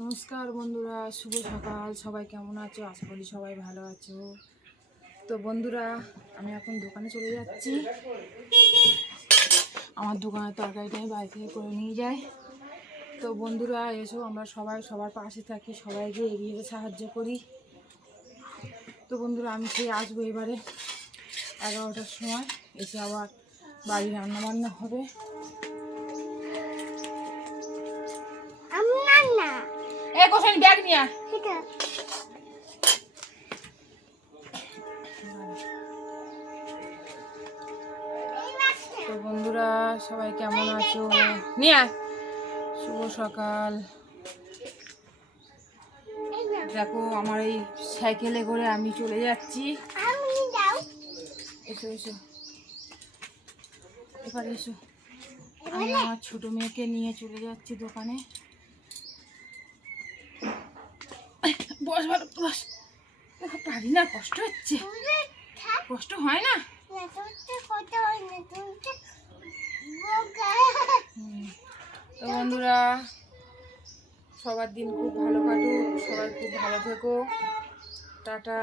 নমস্কার বন্ধুরা, শুভ সকাল। সবাই কেমন আছো? আশা করি সবাই ভালো আছো। তো বন্ধুরা, আমি এখন দোকানে চলে যাচ্ছি। আমার দোকানের তরকারিটাই বাড়ি থেকে করে নিয়ে যায় তো বন্ধুরা এসো আমরা সবাই সবার পাশে থাকি সবাইকে এগিয়ে সাহায্য করি। তো বন্ধুরা আমি সেই আসব এবারে এগারোটার সময় এসে আবার বাড়ি রান্না। বান্না হবে এ ব্যাগ নিয়ে তো বন্ধুরা সবাই কেমন আছো? নিয়ে। শুভ সকাল। দেখো আমার এই সাইকেলে করে আমি চলে যাচ্ছি। এসো এসো। এবার এসো। আমি আমার ছোট মেয়েকে নিয়ে চলে যাচ্ছি দোকানে। বস বস দেখো, পারি না কষ্ট হচ্ছে। কষ্ট হয় না? তো বন্ধুরা সবার দিন খুব ভালো কাটুক সবাই খুব ভালো থেকো। টাটা।